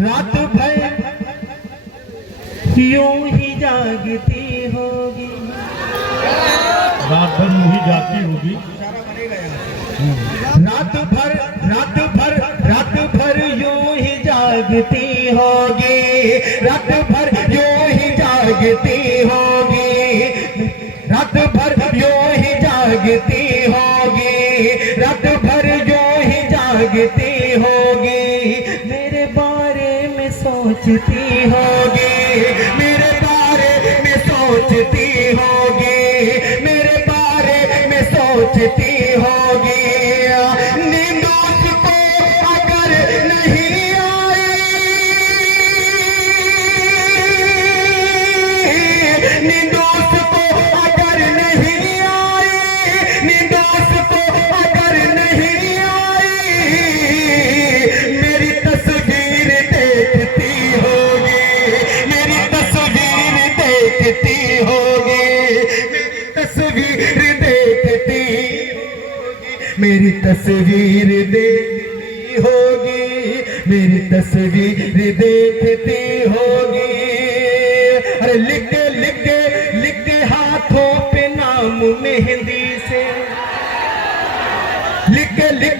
रात भर यूं ही जागती होगी, रात भर यूं ही जागती होगी। रात भर यूं ही जागती होगी, रात भर यूं ही जागती होगी, रात भर यूं ही जागती होगी, रात भर यूं ही जागती होगी, मेरे बारे में सोचती होगी, मेरे बारे में सोचती होगी, मेरे बारे में सोचती होगी। नींद उसको अगर नहीं आई, नींद उसको अगर नहीं आई, नींद उसको अगर नहीं आई, मेरी तस्वीर देखती होगी, मेरी तस्वीर देखती होगी, मेरी तस्वीर देखती होगी, मेरी तस्वीर देखती होगी, मेरी तस्वीर देखती होगी। अरे लिख के हाथों पे नाम मेहंदी से, लिख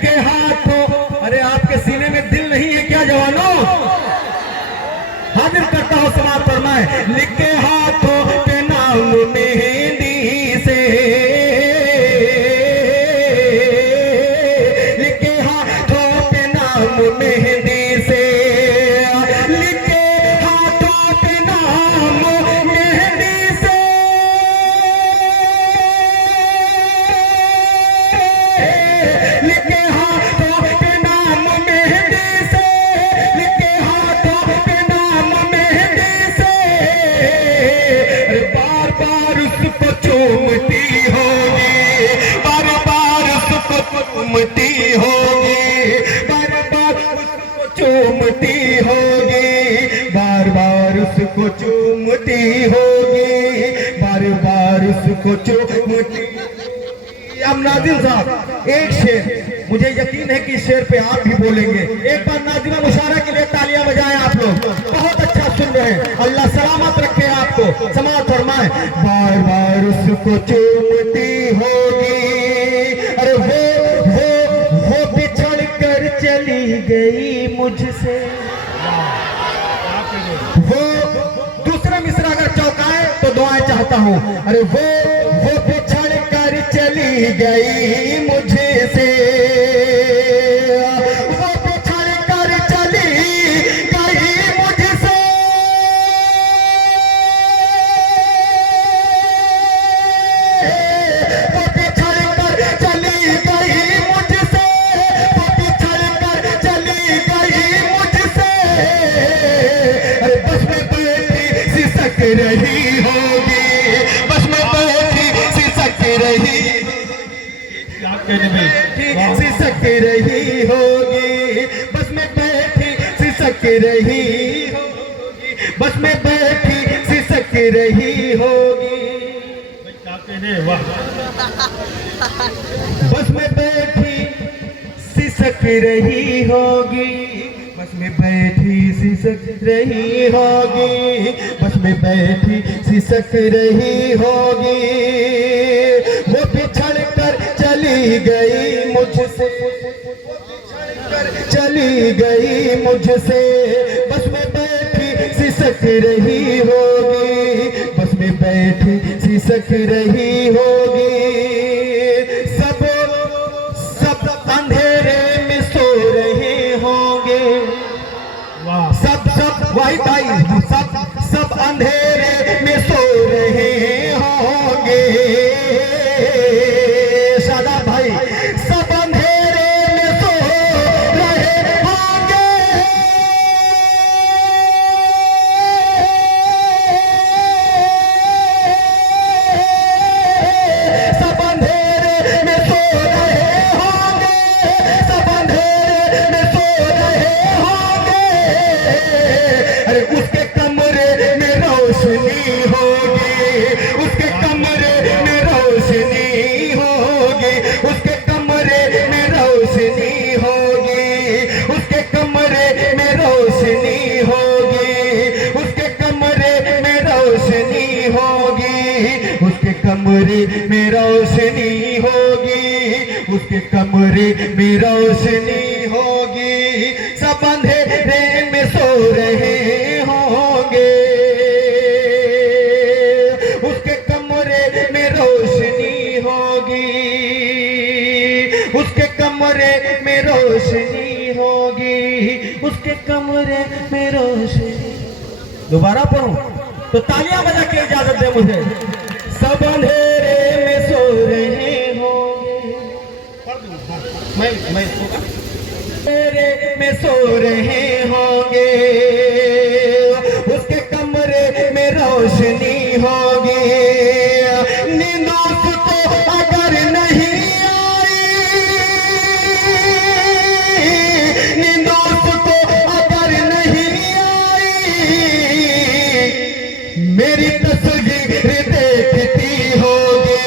के हाथों। अरे आपके सीने में दिल नहीं है क्या जवानों? हाजिर करता हूं समाज पर मैं, लिख के हाथों पे नाम मेहंदी से, लिख के हाथों पे नाम मेहंदी से, लिख के हाथों पे नाम मेहंदी से, लिख के हाथों पे नाम मेहंदी से, लिख के हाथों पे नाम मेहंदी से, बार बार उसको चूमती होगी, बार बार उसको चूमती होगी, बार बार उसको चूमती होगी, बार बार उसको चूमती होगी, बार बार उसको चूमती। अब नाज़िम साहब एक शेर, मुझे यकीन है कि इस शेर पे आप भी बोलेंगे। एक बार नाज़िमा मुशारा के लिए तालियां बजाएं आप लोग, बहुत अच्छा सुन रहे हैं। अल्लाह सलामत रखे आपको, समाअत फरमाएं। बार बार उसको चूमती होगी, अरे वो बिछड़ कर चली गई मुझसे, वो दूसरा मिसरा अगर चौकाए तो दुआएं चाहता हूँ। अरे वो बिछड़ कर चली गई मुझसे, वो बिछड़ कर चली गई मुझसे, वो बिछड़ कर चली गई मुझसे, वो बिछड़ कर चली गई मुझसे, अरे बस में बैठी सिसक रही होगी, बस में बैठी सिसक रही, सिसक रही होगी, बस में बैठी सिसक रही होगी, बस में बैठी सिसक रही होगी, बस में बैठी सिसक रही होगी, बस में बैठी सिसक रही होगी, बस में बैठी सिसक रही होगी, वो बिछड़ कर चली गई मुझसे, चली गई मुझसे, बस में बैठी सिसक रही होगी, बस में बैठी सिसक रही होगी। सब अंधेरे में सो रहे होंगे, सब वाइट आई, सब अंधेरे में सो रहे होंगे, शादा भाई, सब अंधेरे में सो रहे होंगे, सब अंधेरे में सो रहे होंगे, सब अंधेरे में सो रहे होंगे, अरे उसके कमरे में रोशनी कमरे में रोशनी होगी, उसके कमरे में रोशनी होगी, सब अंधेरे में सो रहे होंगे, उसके कमरे में रोशनी होगी, उसके कमरे में रोशनी होगी, उसके कमरे में रोशनी। दोबारा पढ़ूं तो तालियां बजा के इजाजत दे मुझे। सब अंधेरे में सो रहे होंगे, मैं अंधेरे में सो रहे होंगे, उसके कमरे में रोशनी होगी, नींद उसको अगर नहीं आई, नींद उसको अगर नहीं आई, मेरी तस्वीर देखती होगी,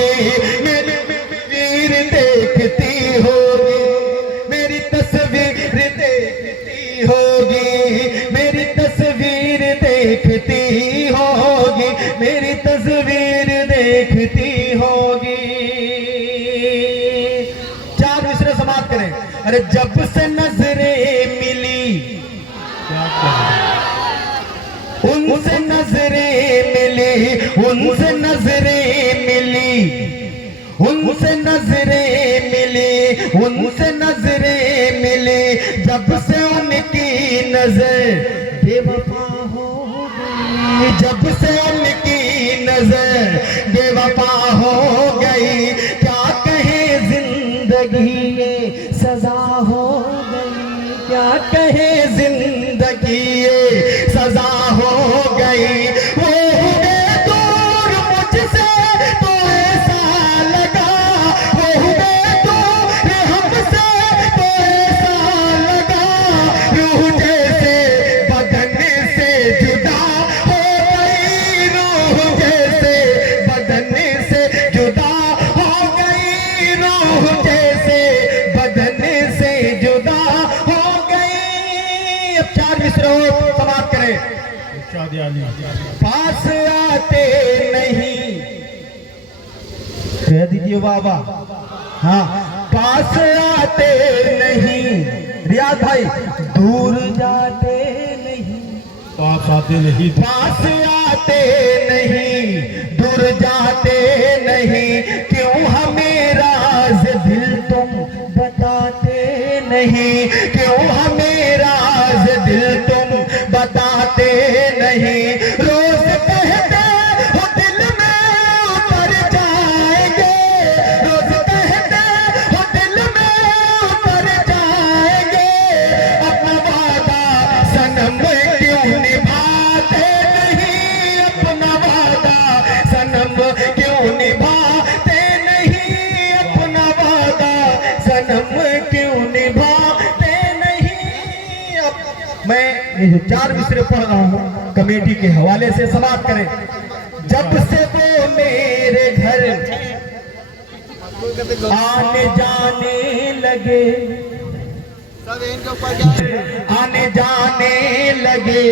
मेरी तस्वीर देखती होगी, मेरी तस्वीर देखती होगी, मेरी तस्वीर देखती होगी, मेरी तस्वीर देखती होगी। चार मिसरे समाप्त करें। अरे जब से नजरें मिली, उनसे नजरें मिली, उनसे नजरें मिली, उनसे नजरें मिली, उनसे नजरें मिली, जब से उनकी नजर बेवफा हो गई, जब से उनकी नजर बेवफा हो गई, क्या कहे जिंदगी ये सजा हो गई, क्या कहे जिंदगी ये सजा हो गई। वो हुए दूर मुझसे तो ऐसा लगा, वो हुए दूर हमसे तो ऐसा लगा, रूह जैसे बदन से जुदा हो गई, रूह जैसे बदन से जुदा हो गई, रूह जैसे बदन से जुदा हो गई। अब चार मिसरों समाप्त करें। पास आते नहीं, कह दीजिए बाबा, हाँ, पास आते नहीं, रियाज भाई, दूर जाते नहीं, पास आते नहीं, पास आते नहीं, दूर जाते नहीं, क्यों हमें राज दिल तुम बताते नहीं, क्यों हमें राज दिल तुम बताते नहीं, रोज कहते हो दिल में उतर जाएंगे, रोज कहते हो दिल में उतर जाएंगे, अपना वादा सनम क्यों निभाते नहीं, अपना वादा सनम क्यों निभाते नहीं, अपना वादा सनम क्यों निभाते नहीं। अब मैं ये जो चार मिसरे पढ़ रहा हूँ कमेटी के हवाले से समाप्त करें। जब से वो मेरे घर आने जाने लगे, आने जाने लगे,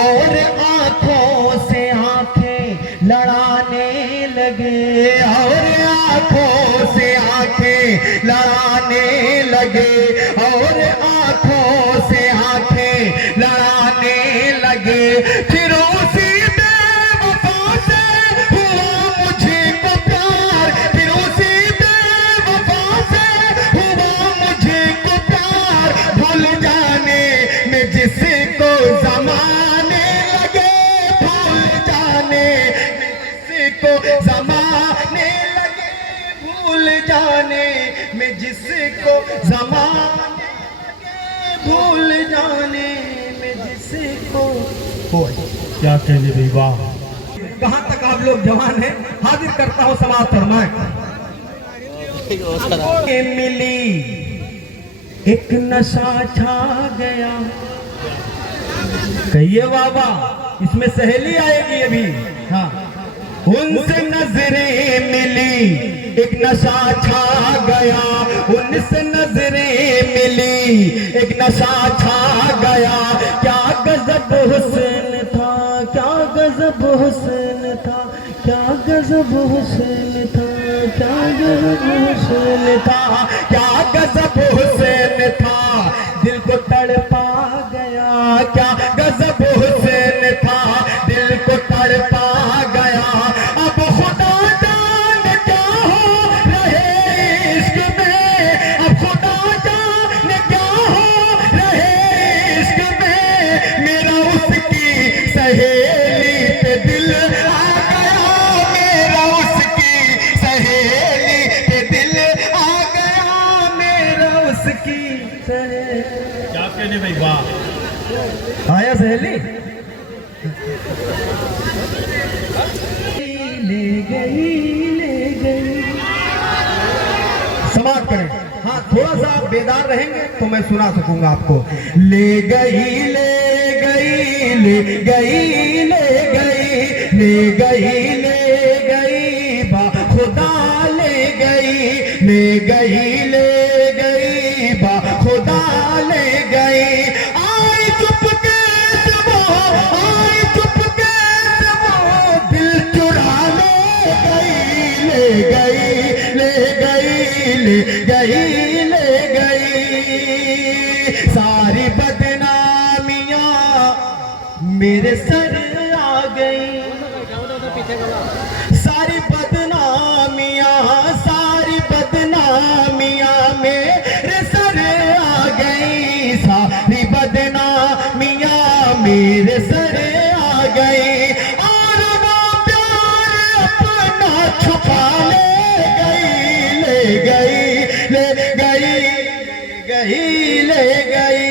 और आंखों से आंखें लड़ाने लगे, और आंखों से आंखें लड़ाने लगे, और आंखों से आंखें लड़ाने लगे, फिर उसी बेवफा से हुआ मुझको प्यार, फिर उसी बेवफा से हुआ मुझको प्यार, भूल जाने में जिसको जमाने लगे, भूल जाने में जिसको जमाने लगे, भूल जाने में जिसको जमाने लगे, भूल जाने में जिसको हो। क्या कहने भाई, वाह। कहाँ तक आप लोग जवान हैं, हाजिर करता हूँ समाज फरमाए। मिली एक नशा छा गया, कहिए बाबा, इसमें सहेली आएगी अभी, हाँ, उनसे नजरें मिली, एक नशा छा गया, उनसे नजरें मिली, एक नशा छा गया, क्या गजब हुस्न था, क्या गजब हुस्न था, क्या गजब गजब हुस्न था, क्या गजब हुस्न था, क्या गजब हुस्न था, दिल को तड़पा गया, क्या गजब हुस्न था, दिल को तड़पा गया। अब खुदा जाने क्या हो रहे इश्क में, अब खुदा जाने क्या हो रहे इश्क में, मेरा उसकी सहेली पे दिल आ गया, मेरा उसकी सहेली पे दिल आ गया, मेरा उसकी सहेली। क्या कहने भाई, वाह। आया सहेली ले गई। समाप्त करें। हाँ, थोड़ा सा आप बेदार रहेंगे तो मैं सुना सकूंगा आपको। ले गई ले गई ले गई ले गई ले गई ले गई बा खुदा ले गई, ले गई ले गई बा खुदा ले गई। आई चुपके से वो, आई चुपके से वो, दिल चुरा ले गई, ले गई ले गई ले गई ले गई। सारी बदनामियां मेरे सर आ गई, सारी बदनामियां, सारी बदनामियां मेरे सर आ गई, सारी बदनामियां मेरे सर आ गई। और वो प्यार अपना छुपा ले गई, ले गई ले गई ले गई।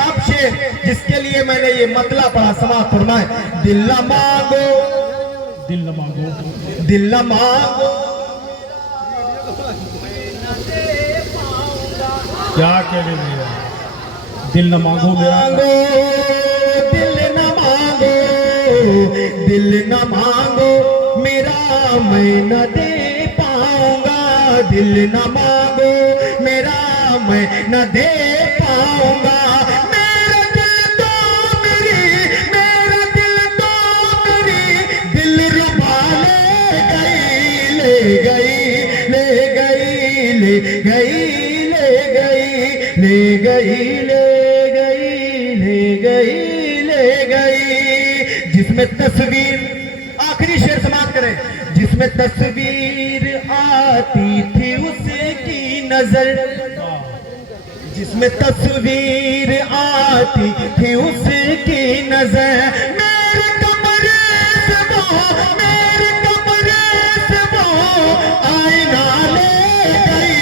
अब शेर जिसके लिए मैंने ये मतला पढ़ा, समाप्त फरमाए। दिल न मांगो, दिल न मांगो, दिल न मांगो, क्या कहने मेरा, दिल न मांगो मेरा, दिल न मांगो, दिल न मांगो मेरा, मैं न दे पाऊंगा, दिल न मांगो मेरा, मैं न दे पाऊंगा। मेरा दिल तो मेरी, मेरा दिल तो मेरी, दिल रुबा ले गई, ले गई ले गई ले गई ले गई ले गई ले गई ले गई ले गई। जिसमें तस्वीर, आखिरी शेर समाप्त करें, जिसमें तस्वीर आती थी उसकी नजर, जिसमें तस्वीर आती थी उसकी नजर, मेरे कमरे से वो, मेरे कमरे से वो आईना ले गई,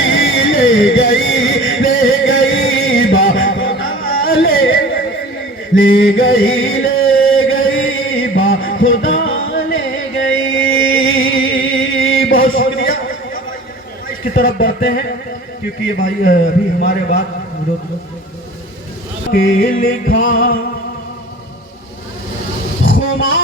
ले गई ले गई बा ले गई बा खुदा ले गई। बहुत शुक्रिया। इसकी तरफ बढ़ते हैं क्योंकि ये भाई अभी हमारे बाद के लिखा खुमा